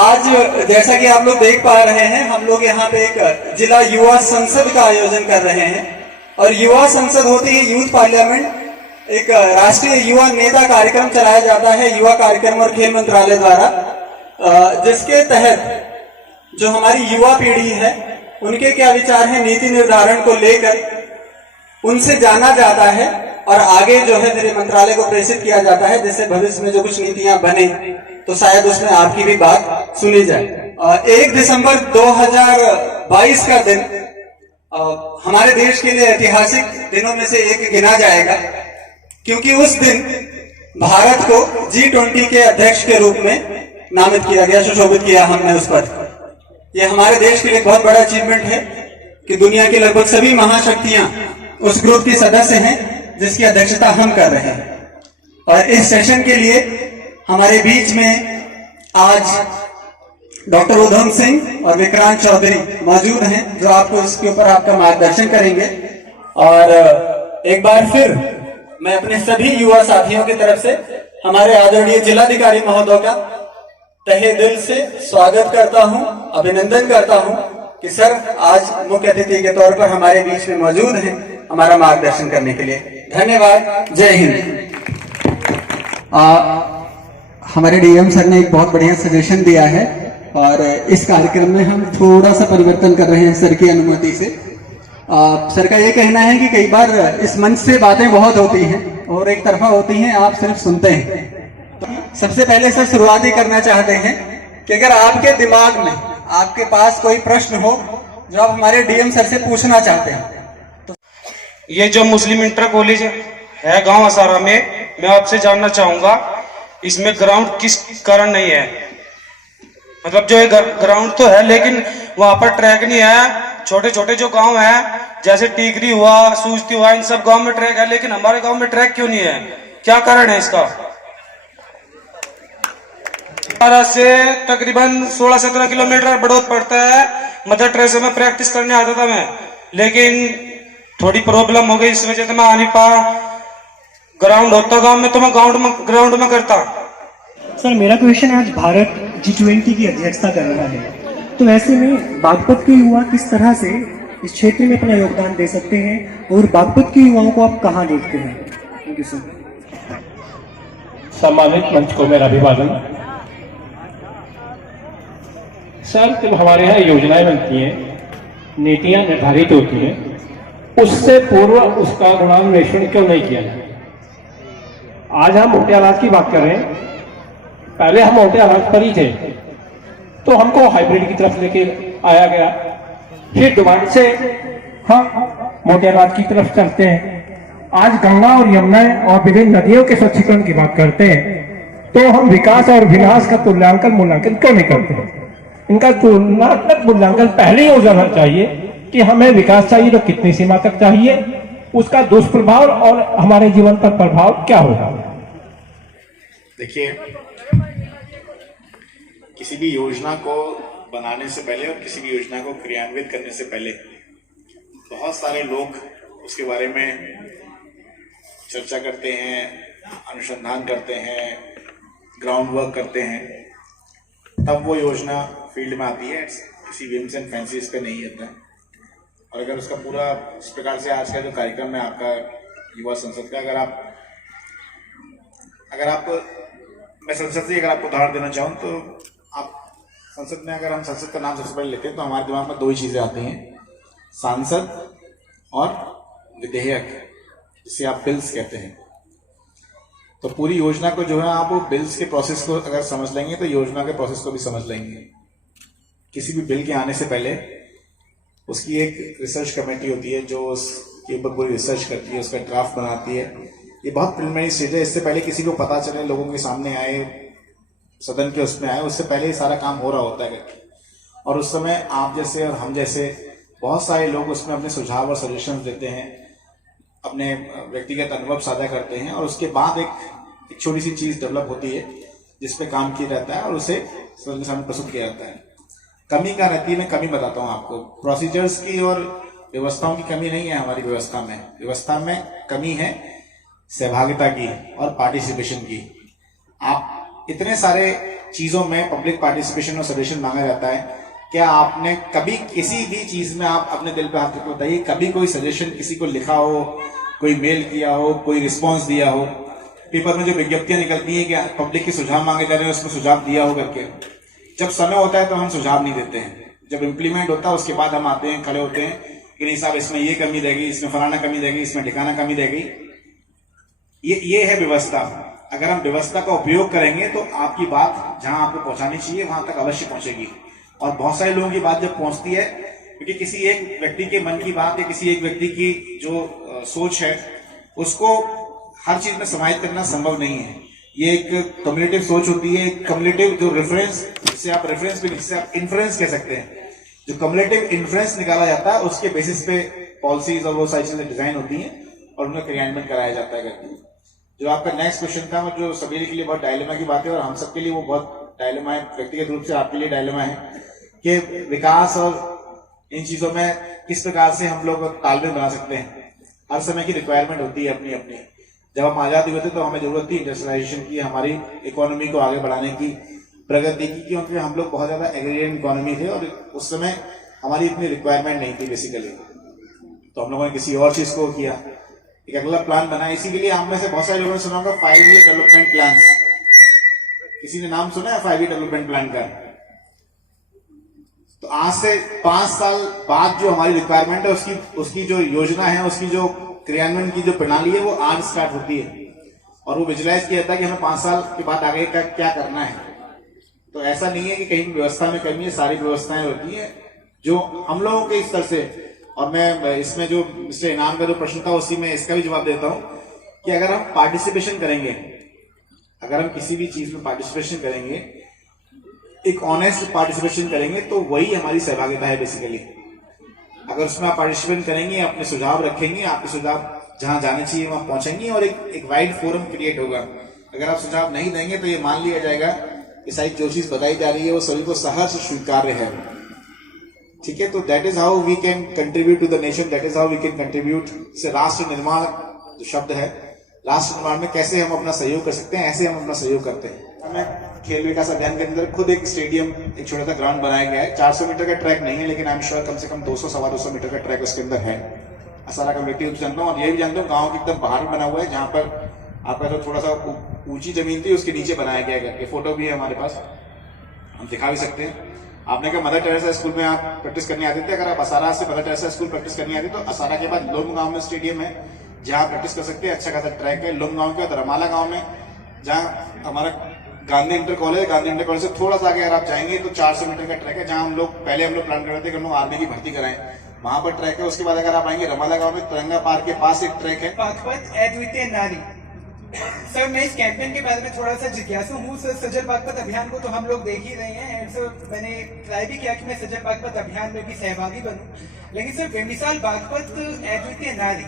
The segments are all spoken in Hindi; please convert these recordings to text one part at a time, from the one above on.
आज जैसा कि आप लोग देख पा रहे हैं, हम लोग यहाँ पे एक जिला युवा संसद का आयोजन कर रहे हैं। और युवा संसद होती है यूथ पार्लियामेंट, एक राष्ट्रीय युवा नेता कार्यक्रम चलाया जाता है युवा कार्यक्रम और खेल मंत्रालय द्वारा, जिसके तहत जो हमारी युवा पीढ़ी है उनके क्या विचार हैं नीति निर्धारण को लेकर, उनसे जाना जाता है और आगे जो है मेरे मंत्रालय को प्रेषित किया जाता है, जिससे भविष्य में जो कुछ नीतियां बने तो शायद उसमें आपकी भी बात सुनी जाए। 1 दिसंबर 2022 का दिन हमारे देश के लिए ऐतिहासिक दिनों में से एक गिना जाएगा, क्योंकि उस दिन भारत को G20 के अध्यक्ष के रूप में नामित किया गया, सुशोभित किया हमने उस पर। यह हमारे देश के लिए बहुत बड़ा अचीवमेंट है कि दुनिया की लगभग सभी महाशक्तियां उस ग्रुप की सदस्य हैं जिसकी अध्यक्षता हम कर रहे हैं। और इस सेशन के लिए हमारे बीच में आज डॉक्टर उधम सिंह और विक्रांत चौधरी मौजूद हैं, जो आपको इसके ऊपर आपका मार्गदर्शन करेंगे। और एक बार फिर मैं अपने सभी युवा साथियों की तरफ से हमारे आदरणीय जिलाधिकारी महोदय का तहे दिल से स्वागत करता हूं, अभिनंदन करता हूं कि सर आज मुख्य अतिथि के तौर पर हमारे बीच में मौजूद हैं हमारा मार्गदर्शन करने के लिए। धन्यवाद। जय हिंद। हमारे डीएम सर ने एक बहुत बढ़िया सजेशन दिया है और इस कार्यक्रम में हम थोड़ा सा परिवर्तन कर रहे हैं सर की अनुमति से। सर का ये कहना है कि कई बार इस मंच से बातें बहुत होती हैं और एक तरफा होती हैं, आप सिर्फ सुनते हैं। तो सबसे पहले सर शुरुआत ही करना चाहते हैं कि अगर आपके दिमाग में आपके पास कोई प्रश्न हो जो आप हमारे डीएम सर से पूछना चाहते हैं तो। ये जो मुस्लिम इंटर कॉलेज है गांव असारा में, मैं आपसे जानना चाहूंगा इसमें ग्राउंड किस कारण नहीं है। मतलब जो ग्राउंड तो है लेकिन वहां पर ट्रैक नहीं है। छोटे छोटे जो गांव है जैसे टीकरी हुआ, सूजती हुआ, इन सब गांव में ट्रैक है, लेकिन हमारे गांव में ट्रैक क्यों नहीं है? क्या कारण है इसका? से तकरीबन 16-17 किलोमीटर बड़ौद पड़ता है। मदर टेरेसा में प्रैक्टिस करने आता था मैं, लेकिन थोड़ी प्रॉब्लम हो गई, इस वजह से मैं आ नहीं पाया। ग्राउंड होता गांव में तो मैं ग्राउंड में करता। सर मेरा क्वेश्चन आज भारत G20 की अध्यक्षता कर रहा है, तो ऐसे में बागपत के युवा किस तरह से इस क्षेत्र में अपना योगदान दे सकते हैं और बागपत के युवाओं को आप कहाँ देखते हैं? Thank you sir. सम्मानित मंच को मेरा अभिवादन। सर जब हमारे यहाँ योजनाएं बनती हैं, नीतियां निर्धारित होती हैं, उससे पूर्व उसका गुणान्वेषण क्यों नहीं किया जाए? आज हम मोटे अनाज की बात कर रहे हैं, पहले हम मोटे अनाज पर ही थे तो हमको हाइब्रिड की तरफ लेके आया गया, फिर दोबारा से हम मोटे अनाज की तरफ चलते हैं। आज गंगा और यमुना और विभिन्न नदियों के स्वच्छीकरण की बात करते हैं, तो हम विकास और विनाश का मूल्यांकन क्यों नहीं करते? इनका तुलनात्मक मूल्यांकन पहले ही हो जाना चाहिए कि हमें विकास चाहिए तो कितनी सीमा तक चाहिए, उसका दुष्प्रभाव और हमारे जीवन पर प्रभाव क्या होगा। देखिए, किसी भी योजना को बनाने से पहले और किसी भी योजना को क्रियान्वित करने से पहले बहुत सारे लोग उसके बारे में चर्चा करते हैं, अनुसंधान करते हैं, ग्राउंड वर्क करते हैं, तब वो योजना फील्ड में आती है। किसी विम्स एंड फैंसीज पे नहीं आता है। और अगर उसका पूरा इस प्रकार से आज का जो कार्यक्रम है आपका युवा संसद का, अगर आप मैं संसद से अगर आपको उदाहरण देना चाहूँ तो आप संसद में, अगर हम संसद का नाम सबसे पहले लेते हैं तो हमारे दिमाग में दो ही चीज़ें आती हैं, सांसद और विधेयक, जिसे आप बिल्स कहते हैं। तो पूरी योजना को जो है आप वो बिल्स के प्रोसेस को अगर समझ लेंगे तो योजना के प्रोसेस को भी समझ लेंगे। किसी भी बिल के आने से पहले उसकी एक रिसर्च कमेटी होती है जो उसके ऊपर पूरी रिसर्च करती है, उसका ड्राफ्ट बनाती है। ये बहुत प्रिलिमिनरी स्टेज है, इससे पहले किसी को पता चले, लोगों के सामने आए, सदन के उसमें आए, उससे पहले ही सारा काम हो रहा होता है। और उस समय आप जैसे और हम जैसे बहुत सारे लोग उसमें अपने सुझाव और सजेशन देते हैं, अपने व्यक्तिगत अनुभव साझा करते हैं, और उसके बाद एक छोटी सी चीज़ डेवलप होती है जिसपे काम किया जाता है और उसे सदन के सामने प्रस्तुत किया जाता है। कमी क्या रहती है, मैं कमी बताता हूँ आपको। प्रोसीजर्स की और व्यवस्थाओं की कमी नहीं है हमारी व्यवस्था में। व्यवस्था में कमी है सहभागिता की और पार्टिसिपेशन की। आप इतने सारे चीजों में पब्लिक पार्टिसिपेशन और सजेशन मांगा जाता है। क्या आपने कभी किसी भी चीज में आप अपने दिल पे हाथ रख के बताइए, कभी कोई सजेशन किसी को लिखा हो, कोई मेल किया हो, कोई रिस्पॉन्स दिया हो, पेपर में जो विज्ञप्तियां निकलती हैं कि पब्लिक के सुझाव मांगे जा रहे हैं उसमें सुझाव दिया हो करके, जब समय होता है तो हम सुझाव नहीं देते हैं, जब इम्प्लीमेंट होता है उसके बाद हम आते हैं, खड़े होते हैं कि नहीं साहब इसमें ये कमी रहेगी, इसमें फलाना कमी रहेगी, इसमें ठिकाना कमी रहेगी। ये है व्यवस्था। अगर हम व्यवस्था का उपयोग करेंगे तो आपकी बात जहां आपको पहुंचानी चाहिए वहां तक अवश्य पहुंचेगी। और बहुत सारे लोगों की बात जब पहुंचती है, क्योंकि किसी एक व्यक्ति के मन की बात या किसी एक व्यक्ति की जो सोच है उसको हर चीज में समाहित करना संभव नहीं है। ये एक कम्युनिटिव सोच होती है, एक कम्युनिटिव जो रेफरेंस, जिसे आप रेफरेंस भी, जिसे आप इन्फ्लुएंस कह सकते हैं, जो कम्युनिटिव इन्फ्लुएंस निकाला जाता है उसके बेसिस पे पॉलिसीज और वो सारी चीजें डिजाइन होती हैं और उनका क्रियान्वयन कराया जाता है करके। जो आपका नेक्स्ट क्वेश्चन था, वो जो सभी के लिए बहुत डायलेमा की बात है और हम सबके लिए वो बहुत डायलेमा है, व्यक्तिगत रूप से आपके लिए डायलेमा है कि विकास और इन चीजों में किस प्रकार से हम लोग तालमेल बना सकते हैं। हर समय की रिक्वायरमेंट होती है अपनी अपनी। जब हम आजादी हुए थे तो हमें जरूरत थी इंडस्ट्रियलाइजेशन की, हमारी इकोनॉमी को आगे बढ़ाने की, प्रगति की, क्योंकि हम लोग बहुत ज्यादा एग्रीरियन इकोनॉमी थे और उस समय हमारी इतनी रिक्वायरमेंट नहीं थी बेसिकली। तो हम लोगों ने किसी और चीज को किया, एक अगला प्लान बना। इसी के लिए हम में से बहुत सारे लोगों ने सुना होगा 5 ईयर डेवलपमेंट प्लान। किसी ने नाम सुना है 5 ईयर डेवलपमेंट प्लान का? तो आज से 5 साल बाद जो हमारी रिक्वायरमेंट है उसकी जो योजना है, उसकी जो क्रियान्वयन की जो प्रणाली है वो आज स्टार्ट होती है और वो विजुलाइज किया जाता है कि हमें 5 साल के बाद आगे का क्या करना है। तो ऐसा नहीं है कि कहीं व्यवस्था में कमी है, सारी व्यवस्थाएं होती है जो हम लोगों के स्तर से। और मैं इसमें जो मिस्टर इनाम का जो प्रश्न था उसी में इसका भी जवाब देता हूं कि अगर हम पार्टिसिपेशन करेंगे, अगर हम किसी भी चीज में पार्टिसिपेशन करेंगे, एक ऑनेस्ट पार्टिसिपेशन करेंगे, तो वही हमारी सहभागिता है बेसिकली। अगर उसमें आप पार्टिसिपेट करेंगे, अपने सुझाव रखेंगे, आपके सुझाव जहां जाने चाहिए वहां पहुंचेंगे और एक वाइड फोरम क्रिएट होगा। अगर आप सुझाव नहीं देंगे तो ये मान लिया जाएगा कि शायद जो चीज बताई जा रही है वो सभी को सहर्ष स्वीकार्य है। ठीक है, तो that is how we can contribute to the nation, that is how we can contribute से राष्ट्र निर्माण जो शब्द है, राष्ट्र निर्माण में कैसे हम अपना सहयोग कर सकते हैं, ऐसे हम अपना सहयोग करते हैं। हमें खेल विकास अभियान के अंदर खुद एक स्टेडियम, एक छोटा सा ग्राउंड बनाया गया है। 400 मीटर का ट्रैक नहीं है, लेकिन आई एम श्योर कम से कम 200-250 मीटर का ट्रैक उसके अंदर है। असारा का व्यक्ति जानता हूँ और ये भी जानता हूँ गाँव के एकदम बाहर बना हुआ है, जहाँ पर आपका जो थोड़ा सा ऊंची जमीन थी उसके नीचे बनाया गया है। ये फोटो भी है हमारे पास, हम दिखा भी सकते हैं। आपने कहा मदर टेरेसा स्कूल में आप प्रैक्टिस करने आते थे, अगर आप असारा से मदर टेरेसा स्कूल प्रैक्टिस करने आते तो असारा के बाद लोम गांव में स्टेडियम है जहां प्रैक्टिस कर सकते हैं, अच्छा खासा ट्रैक है। लोम गांव के बाद रमाला गांव में जहां हमारा Gandhi inter college, Gandhi inter college से थोड़ा सा आगे अगर आप जाएंगे तो 400 मीटर का ट्रैक है, जहां हम लोग प्लान कर रहे थे कि हम लोग आर्मी की भर्ती कराएं, वहां पर ट्रैक है। उसके बाद अगर आप आएंगे रमाला गांव में तिरंगा पार्क के पास एक ट्रैक है। बागपत अद्वितीय नारी। सर मैं इस कैंपेन के बारे में थोड़ा सा जिज्ञासु हूँ। सर सजल बागपत अभियान को तो हम लोग देख ही रहे हैं एंड सर मैंने ट्राई भी किया कि मैं सजल बागपत अभियान में भी सहभागी बनूं, लेकिन सर बेमिसाल बागपत अद्वितीय नारी,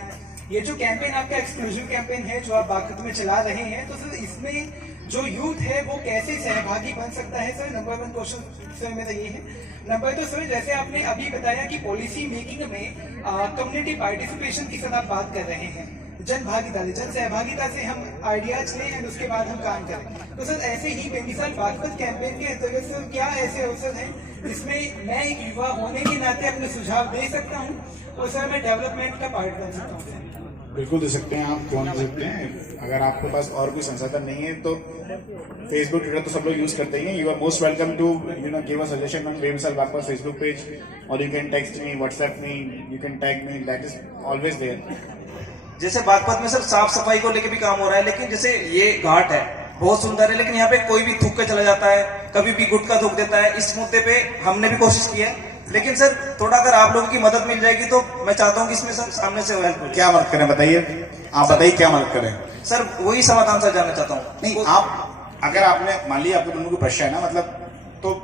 ये जो कैंपेन आपका एक्सक्लूसिव कैंपेन है जो आप बागपत में चला रहे हैं, तो सर इसमें जो यूथ है वो कैसे सहभागी बन सकता है? सर नंबर 1 क्वेश्चन सर मेरा ये है। नंबर 2 सर जैसे आपने अभी बताया कि पॉलिसी मेकिंग में कम्युनिटी पार्टिसिपेशन की सर आप बात कर रहे हैं, जन भागीदारी, जन सहभागिता से हम आइडियाज लें एंड उसके बाद हम काम करें। तो सर ऐसे ही बेमिसाल बागपत कैंपेन के अंतर्गत सर क्या ऐसे अवसर हैं जिसमें मैं एक युवा होने के नाते अपने सुझाव दे सकता हूँ और सर मैं डेवलपमेंट का पार्ट बन सकता हूँ? बिल्कुल दे सकते हैं, आप क्यों नहीं दे सकते हैं। अगर आपके पास और कोई संसाधन नहीं है तो फेसबुक, ट्विटर तो सब लोग यूज करते ही हैं। You are most welcome to give a suggestion on Bemisal Baghpat Facebook page, और you can text me, WhatsApp me, you can tag me, that is always there. जैसे बागपत में सर साफ सफाई को लेके भी काम हो रहा है, लेकिन जैसे ये घाट है बहुत सुंदर है, लेकिन यहाँ पे कोई भी थूक के चला जाता है, कभी भी गुटखा थूक देता है। इस मुद्दे पे हमने भी कोशिश की है, लेकिन सर थोड़ा अगर आप लोगों की मदद मिल जाएगी तो मैं चाहता हूँ कि इसमें सर सामने से हेल्प हो। क्या मदद करें बताइए, आप बताइए क्या मदद करें? सर वही समाधान सर जानना चाहता हूँ। नहीं, आप अगर आपने मान लिया आपके मन में कोई प्रश्न है ना, मतलब तो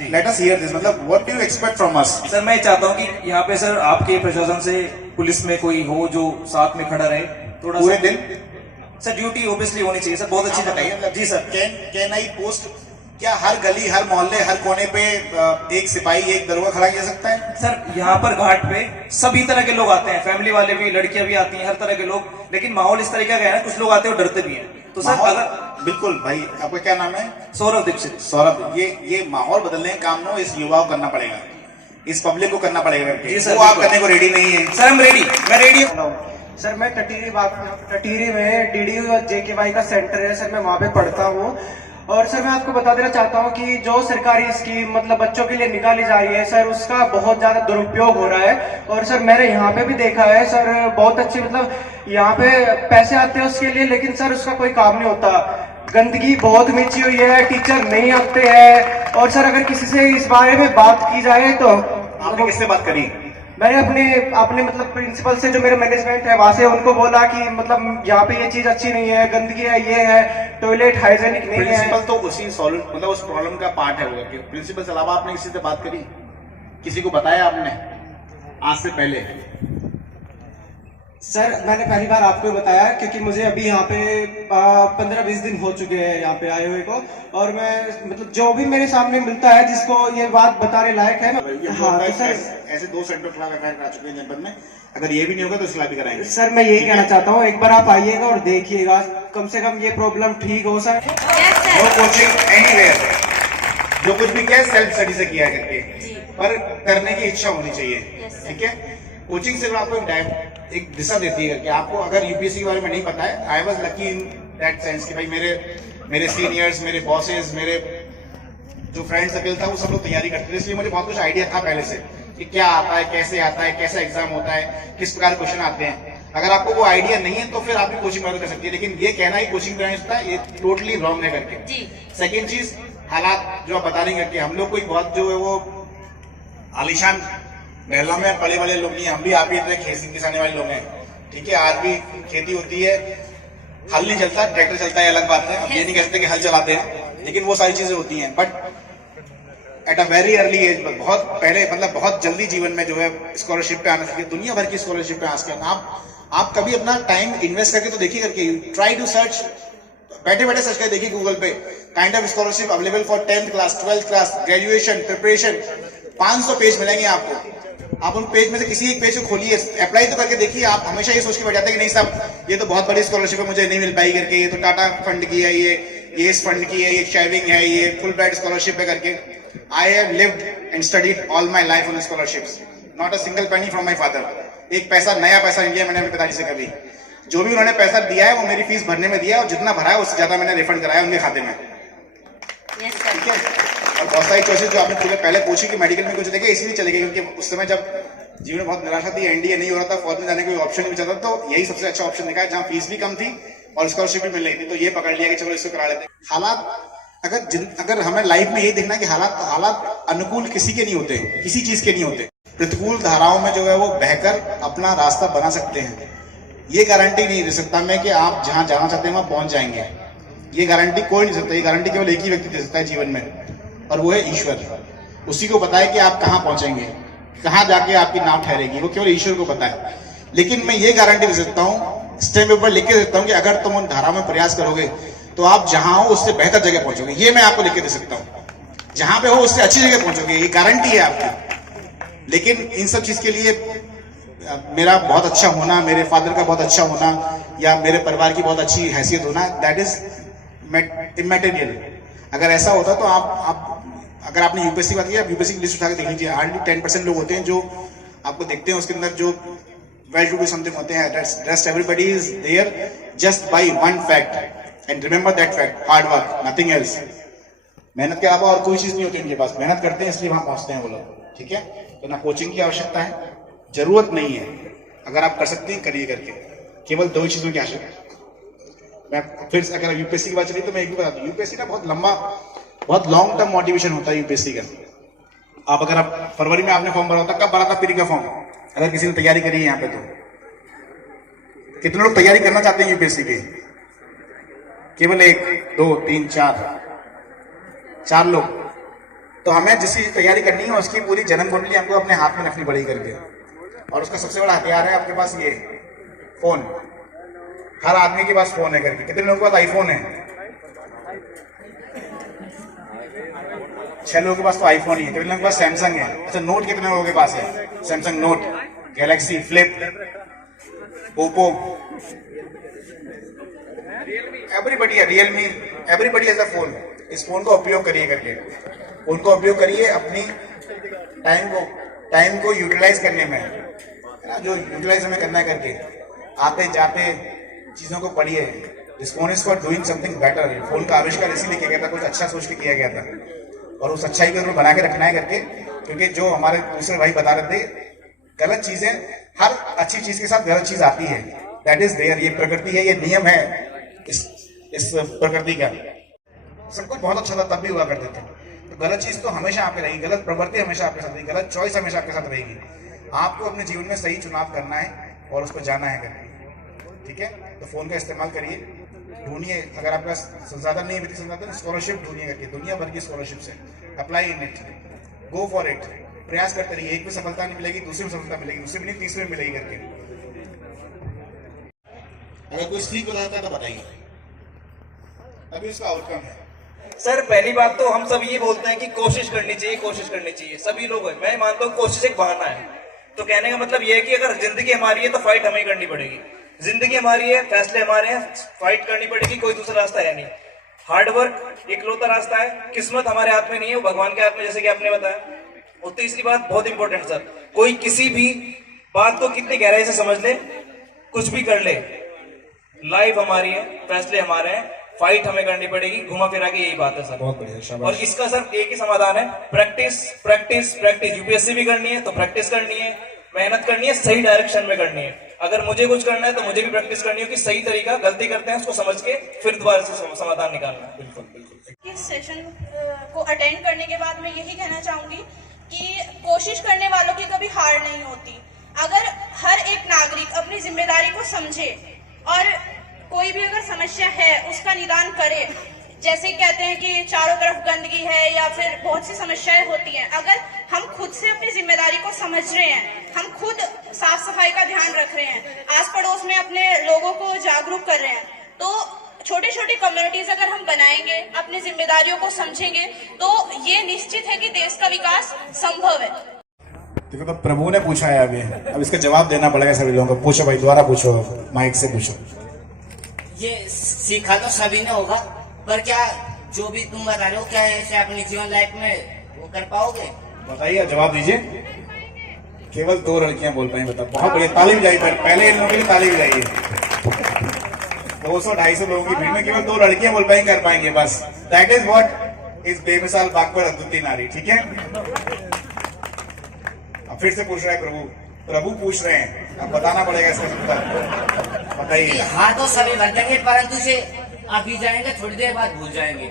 लेट अस हियर दिस, मतलब what do you expect from us? Sir मैं चाहता हूँ कि यहाँ पे सर आपके प्रशासन से, पुलिस में कोई हो जो साथ में खड़ा रहे थोड़ा पूरे सा। दिन सर ड्यूटी ओबियसली होनी चाहिए सर, बहुत अच्छी बताइए। जी सर। कैन आई पोस्ट, क्या हर गली, हर मोहल्ले, हर कोने पे एक सिपाही, एक दरोगा खड़ा किया जा सकता है? सर यहाँ पर घाट पे सभी तरह के लोग आते हैं, फैमिली वाले भी, लड़कियां भी आती हैं, हर तरह के लोग, लेकिन माहौल इस तरीके का है ना, कुछ लोग आते हैं और डरते भी हैं। तो सर माहौल अगर बिल्कुल भाई, आपका क्या नाम है? सौरभ दीक्षित। सौरभ, ये माहौल बदलने का काम ना इस युवा को करना पड़ेगा, इस पब्लिक को करना पड़ेगा करके। जी सर, वो आप बिल्कुल। करने को रेडी नहीं है। सर हम रेडी, मैं रेडी हूँ। सर मैं टटीरी में डीडीयू और जेकेवाई का सेंटर है सर, मैं वहाँ पे पढ़ता हूँ। और सर मैं आपको बता देना चाहता हूँ कि जो सरकारी स्कीम मतलब बच्चों के लिए निकाली जा रही है सर, उसका बहुत ज्यादा दुरुपयोग हो रहा है। और सर मैंने यहाँ पे भी देखा है सर, बहुत अच्छी मतलब यहाँ पे पैसे आते हैं उसके लिए, लेकिन सर उसका कोई काम नहीं होता। गंदगी बहुत मिची हुई है, टीचर नहीं आते हैं। और सर अगर किसी से इस बारे में बात की जाए तो आपने किससे बात करी? मैंने अपने मतलब प्रिंसिपल से, जो मेरे मैनेजमेंट है वहां से, उनको बोला कि मतलब यहाँ पे ये चीज अच्छी नहीं है, गंदगी है, ये है, टॉयलेट हाइजेनिक नहीं है। प्रिंसिपल तो उसी सॉल्व मतलब उस प्रॉब्लम का पार्ट है वो। प्रिंसिपल के अलावा आपने किसी से बात करी? किसी को बताया आपने आज से पहले? सर मैंने पहली बार आपको बताया क्योंकि मुझे अभी यहाँ पे 15-20 दिन हो चुके हैं यहाँ पे आए हुए को। और मैं मतलब जो भी मेरे सामने मिलता है जिसको ये बात बताने लायक है हाँ, तो सर ऐसे 2 सेंटर खिलाफ एफआईआर करा चुके हैं जनपद में। अगर ये भी नहीं होगा तो इसके खिलाफ भी कराएंगे। सर मैं यही कहना चाहता हूँ, एक बार आप आइएगा और देखिएगा, कम से कम ये प्रॉब्लम ठीक हो सर। नो कोचिंग एनीवेयर, जो कुछ भी किया है सेल्फ स्टडी से किया है करके, पर करने की इच्छा होनी चाहिए। ठीक है, कोचिंग सिर्फ आपको एक दिशा देती है करके। आपको अगर यूपीएससी के बारे में नहीं पता है, I was lucky in that sense कि भाई मेरे सीनियर्स, मेरे बॉसेस, मेरे जो फ्रेंड सर्कल था वो सब लोग तैयारी करते थे, इसलिए मुझे बहुत कुछ आइडिया था पहले से कि क्या आता है, कैसे आता है, कैसा एग्जाम होता है, किस प्रकार क्वेश्चन आते हैं। अगर आपको वो आइडिया नहीं है तो फिर आपकी कोचिंग मदद कर सकती है, लेकिन ये कहना ही कोचिंग करानी होता है, ये टोटली रॉन्ग है करके। सेकेंड चीज, हालात जो आप बता रहे हैं कि हम लोग कोई बहुत जो है वो आलिशान महला में पले वाले लोग नहीं, हम भी आप भी इतने खेती किसानी वाले लोग हैं। ठीक है, आज भी खेती होती है, हल नहीं चलता, ट्रैक्टर चलता है, अलग बात है। हम ये नहीं कहते कि हल चलाते हैं, लेकिन वो सारी चीजें होती हैं। But at a very early age, बहुत पहले मतलब बहुत जल्दी जीवन में जो है स्कॉलरशिप पे आना चाहिए। दुनिया भर की स्कॉलरशिप पे आ सके आप कभी अपना टाइम इन्वेस्ट करके तो देखिए करके, ट्राई टू सर्च, बैठे बैठे सर्च कर देखिए गूगल पे, kind of scholarship available for 10th class, 12th class, graduation preparation. 500 page मिलेंगे आपको। आप उन पेज में से किसी एक पेज को खोलिए, अप्लाई तो करके देखिए। आप हमेशा ये सोच के बैठ जाते हैं कि नहीं साहब ये तो बहुत बड़ी स्कॉलरशिप है, मुझे नहीं मिल पाई करके, ये तो टाटा फंड की है, ये इस फंड की है, ये शेविंग है, ये फुल ब्राइट स्कॉलरशिप है करके। I have lived and studied all my life on scholarships, not a single penny from my father. एक पैसा, नया पैसा नहीं लिया मैंने अपने पिताजी से कभी। जो भी उन्होंने पैसा दिया है वो मेरी फीस भरने में दिया है, और जितना भरा है उससे ज्यादा मैंने रिफंड कराया उनके खाते में। ठीक है, और बहुत सारी चॉइसेस जो आपने पूरे पहले पूछी कि मेडिकल में कुछ चले गए, इसलिए चले गए क्योंकि उस समय जब जीवन में बहुत निराशा थी, एनडीए नहीं हो रहा था, फौज में जाने का कोई ऑप्शन नहीं बचा था, तो यही सबसे अच्छा ऑप्शन दिखा जहां फीस भी कम थी और स्कॉलरशिप भी मिल रही थी, तो ये पकड़ लिया कि चलो इसको करा लेते। हालात अगर हमें लाइफ में यही देखना कि हालात अनुकूल किसी के नहीं होते, किसी चीज के नहीं होते। प्रतिकूल धाराओं में जो है वो बहकर अपना रास्ता बना सकते हैं। ये गारंटी नहीं दे सकता मैं कि आप जहां जाना चाहते हैं वहां पहुंच जाएंगे, ये गारंटी कोई नहीं सकता। ये गारंटी केवल एक ही व्यक्ति दे सकता है जीवन में, और वो है ईश्वर। उसी को पता है कि आप कहां पहुंचेंगे, कहां जाके आपकी नाव ठहरेगी, वो केवल ईश्वर को पता है। लेकिन मैं ये गारंटी दे सकता हूँ, स्टैम्प पेपर लिख के देता हूँ कि अगर तुम उन धाराओं में प्रयास करोगे तो आप जहां हो उससे बेहतर जगह पहुंचोगे। ये मैं आपको लिख के दे सकता हूँ, जहां पे हो उससे अच्छी जगह पहुंचोगे, ये गारंटी है आपकी। लेकिन इन सब चीज के लिए मेरा बहुत अच्छा होना, मेरे फादर का बहुत अच्छा होना, या मेरे परिवार की बहुत अच्छी हैसियत होना, दैट इज इमैटेरियल। अगर ऐसा होता तो आप अगर आपने यूपीएससी बात की, आप यूपीएससी की लिस्ट उठा के देख लीजिए, हार्डली 10% लोग होते हैं जो आपको देखते हैं, उसके अंदर जो वेल टू डू समथिंग होते हैं। Rest everybody is there just by one fact, and remember that fact, hard work, nothing else. मेहनत के अलावा और कोई चीज नहीं होती उनके पास, मेहनत करते हैं इसलिए वहां पहुंचते हैं वो लोग। ठीक है, तो ना कोचिंग की आवश्यकता है, जरूरत नहीं है। अगर आप कर सकते हैं करिए करके, केवल 2 चीजों की आवश्यकता। मैं फिर अगर यूपीएससी की बात चली तो मैं एक भी बता दूं, यूपीएससी का बहुत लॉन्ग टर्म मोटिवेशन होता है यूपीएससी का। आप फरवरी में आपने फॉर्म भरा होता, कब भरा था प्री का फॉर्म? अगर किसी ने तैयारी करी है यहाँ पे, तो कितने लोग तैयारी करना चाहते हैं यूपीएससी की? केवल 1, 2, 3, 4 लोग। तो हमें जिस तैयारी करनी है उसकी पूरी जन्म कुंडली हमको अपने हाथ में रखनी पड़ेगी करके, और उसका सबसे बड़ा हथियार है आपके पास ये फोन। हर आदमी के पास फोन है करके। कितने लोगों के पास आईफोन है? 6 लोगों के पास तो आईफोन ही है। कितने लोगों के पास सैमसंग है? अच्छा, नोट कितने लोगों के पास है? Samsung Note, Galaxy Flip, Oppo, everybody है, Realme, everybody has a phone. इस फोन का उपयोग करिए करके, फोन का उपयोग करिए अपनी टाइम को यूटिलाइज करने में, है ना, जो यूटिलाइज हमें करना है करके। आते जाते चीजों को पढ़िए। This phone is for doing something better. Phone का आविष्कार इसीलिए किया गया था, कुछ अच्छा सोच के किया गया था, और उस अच्छाई को बना के रखना है करके। क्योंकि जो हमारे दूसरे भाई बता रहे थे, गलत चीजें, हर अच्छी चीज के साथ गलत चीज आती है। दैट इज देयर, ये प्रकृति है, ये नियम है इस प्रकृति का। सब कुछ बहुत अच्छा था तब भी हुआ करते थे, तो गलत चीज तो हमेशा आपके रहेगी, गलत प्रवृत्ति हमेशा आपके साथ रहेगी, गलत चॉइस हमेशा आपके साथ रहेगी। आपको अपने जीवन में सही चुनाव करना है और उसको जाना है करके, ठीक है। तो फोन का इस्तेमाल करिए, ढूंढिए, अगर आपके पास संसाधन नहीं है, वित्तीय संसाधन, स्कॉलरशिप ढूंढिए करके, दुनिया भर की स्कॉलरशिप से apply in it, go for it, प्रयास करते रहिए। एक में सफलता नहीं मिलेगी, दूसरी में सफलता मिलेगी, दूसरी में नहीं, तीसरी में मिलेगी करके। अगर कोई सीख बताता है तो बताइए, अभी उसका आउटकम है। सर पहली बात तो हम सब ये बोलते हैं कि कोशिश करनी चाहिए, कोशिश करनी चाहिए, सभी लोग हैं। मैं मानता हूँ कोशिश एक बहाना है। तो कहने का मतलब ये है कि अगर जिंदगी हमारी है तो फाइट हमें करनी पड़ेगी। जिंदगी हमारी है, फैसले हमारे हैं, फाइट करनी पड़ेगी, कोई दूसरा रास्ता है नहीं। हार्डवर्क इकलौता रास्ता है, किस्मत हमारे हाथ में नहीं है, वो भगवान के हाथ में, जैसे कि आपने बताया। और तीसरी बात बहुत इंपॉर्टेंट सर, कोई किसी भी बात को कितनी गहराई से समझ ले, कुछ भी कर ले, लाइफ हमारी है, फैसले हमारे हैं, फाइट हमें करनी पड़ेगी। घुमा फिरा के यही बात है सर। बहुत बढ़िया, शाबाश। और इसका सर एक ही समाधान है, प्रैक्टिस प्रैक्टिस प्रैक्टिस। यूपीएससी भी करनी है तो प्रैक्टिस करनी है, मेहनत करनी है, सही डायरेक्शन में करनी है। अगर मुझे कुछ करना है तो मुझे भी प्रैक्टिस करनी है कि सही तरीका, गलती करते हैं उसको समझ के फिर दोबारा से समाधान निकालना है। बिल्कुल बिल्कुल। इस सेशन को अटेंड करने के बाद मैं यही कहना चाहूंगी कि कोशिश करने वालों की कभी हार नहीं होती। अगर हर एक नागरिक अपनी जिम्मेदारी को समझे और कोई भी अगर समस्या है उसका निदान करे, जैसे कहते हैं कि चारों तरफ गंदगी है या फिर बहुत सी समस्याएं होती हैं, अगर हम खुद से अपनी जिम्मेदारी को समझ रहे हैं, हम खुद साफ सफाई का ध्यान रख रहे हैं, आस पड़ोस में अपने लोगों को जागरूक कर रहे हैं, तो छोटी छोटी कम्युनिटीज अगर हम बनाएंगे, अपनी जिम्मेदारियों को समझेंगे, तो ये निश्चित है कि देश का विकास संभव है। देखो, तो प्रभु ने पूछा है अभी, अब इसका जवाब देना पड़ेगा सभी लोगों को। पूछो भाई, दोबारा पूछो, माइक से पूछो। ये सीखा तो सभी ने होगा, पर क्या जो भी तुम बता रहे हो, क्या ऐसे अपनी जीवन लाइफ में वो कर पाओगे? बताइए, जवाब दीजिए। केवल 2 लड़कियां बोल पाई, बता। बहुत बढ़िया, ताली बजाइए पहले इन लोगों के लिए, ताली बजाइए। 200-250 लोगों की भीड़ में केवल 2 लड़कियां बोल पाएंगे, कर पाएंगे बस। दैट इज व्हाट इज बेमिसाल बागपत अद्वितीय नारी, ठीक है। अब फिर से पूछ रहा है प्रभु पूछ रहे हैं, अब बताना पड़ेगा इसका उत्तर। बताइए। हाँ तो सभी भर देंगे, परंतु से अभी जाएंगे, थोड़ी देर बाद भूल जाएंगे।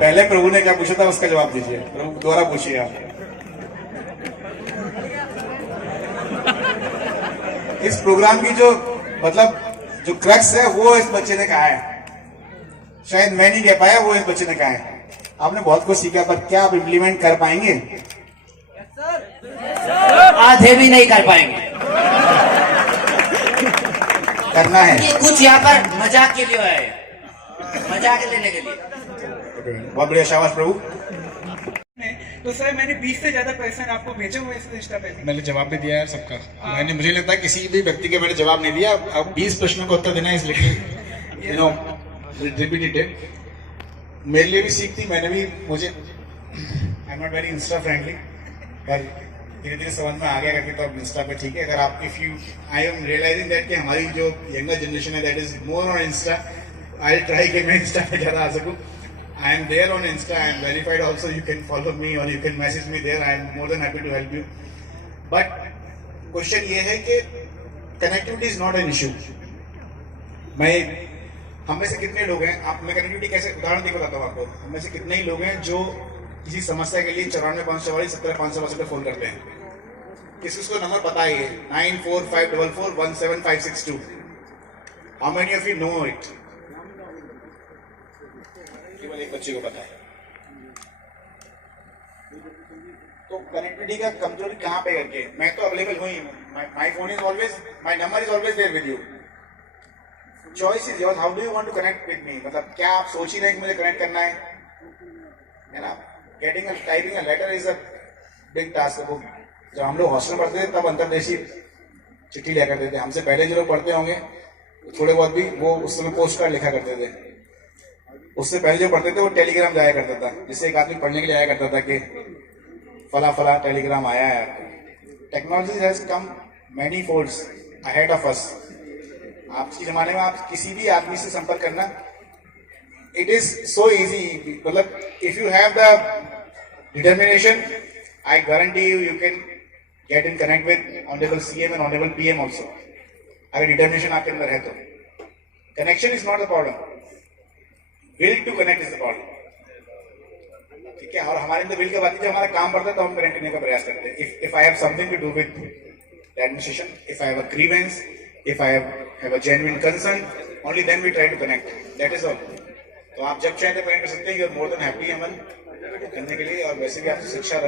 पहले प्रभु ने क्या पूछा था उसका जवाब दीजिए। प्रभु दोबारा पूछिए आप। इस प्रोग्राम की जो मतलब जो क्रक्स है वो इस बच्चे ने कहा है, शायद मैं नहीं कह पाया, वो इस बच्चे ने कहा है। आपने बहुत कुछ सीखा, पर क्या आप इम्प्लीमेंट कर पाएंगे? आधे भी नहीं कर पाएंगे। करना है। ये कुछ यहाँ पर मजाक के लिए है, मजाक लेने के लिए। बहुत बढ़िया, शाबाश प्रभु। तो सर मैंने 20 से ज्यादा पर्सन आपको भेजे हुए इस इंस्टा पे। मैंने जवाब भी दिया है सबका। मैंने, मुझे लगता है किसी भी व्यक्ति के मैंने जवाब नहीं दिया। अब 20 प्रश्नों का उत्तर देना है, इसलिए रिपीटेड। मेरे लिए भी सीख थी, मैंने भी, मुझे I am not very Insta friendly, पर धीरे धीरे समझ में आ गया करके तो अब इंस्टा पे ठीक है। अगर आप if you, I am realising that कि हमारी जो यंगर जनरेशन है that is more on Insta. I try कि मैं इंस्टा पे ज्यादा आ सकूं। I am there on Insta. I am verified also. You can follow me or you can message me there. I am more than happy to help you. But question ये है कि connectivity is not an issue. हम में से कितने लोग हैं, आप, मैं कनेक्टिविटी कैसे उदाहरण देकर बताता हूँ आपको। हम में से कितने ही लोग हैं जो किसी समस्या के लिए 94-544-70-500 पे फोन करते हैं। किसी को नंबर पता है, 9454417562। How many of you know it? केवल एक बच्चे को पता है। तो कनेक्टिविटी का कमजोरी कहाँ पे करके, मैं तो अवेलेबल हुई हूँ, my phone is always, my number is always there with you. Choice is yours, how do you want to connect with me. मतलब क्या आप सोच ही रहे कि मुझे कनेक्ट करना है ना। Typing a letter is a big task. जब हम लोग हॉस्टल पढ़ते थे तब अंतर्देशीय चिट्ठी लिखा करते थे। हमसे पहले जो लोग पढ़ते होंगे थोड़े बहुत भी, वो उस समय पोस्ट कार्ड लिखा करते थे। उससे पहले जो पढ़ते थे वो टेलीग्राम जाया करता था, जिससे एक आदमी पढ़ने के लिए आया करता था कि फला फला टेलीग्राम आया है आपको। Technology has come many folds ahead of us. आज के जमाने में आप किसी भी आदमी से संपर्क करना, इट इज सो इजी। मतलब if you have the determination, I guarantee you can get in connect with honourable CM and honourable PM also. अगर डिटर्मिनेशन आपके अंदर है तो connection is not the problem, will to connect is the problem. ठीक है, और हमारे अंदर विल का बात है, जब हमारा काम पड़ता है तो हम कनेक्ट करने का प्रयास करते हैं। If I have something to do with the administration, if I have a grievance, if I have a genuine concern, only then we try to connect, that is all. तो आप जब चाहें तो कनेक्ट कर सकते हैं। You are more than happy Aman करने के लिए, और वैसे भी आपसे शिक्षा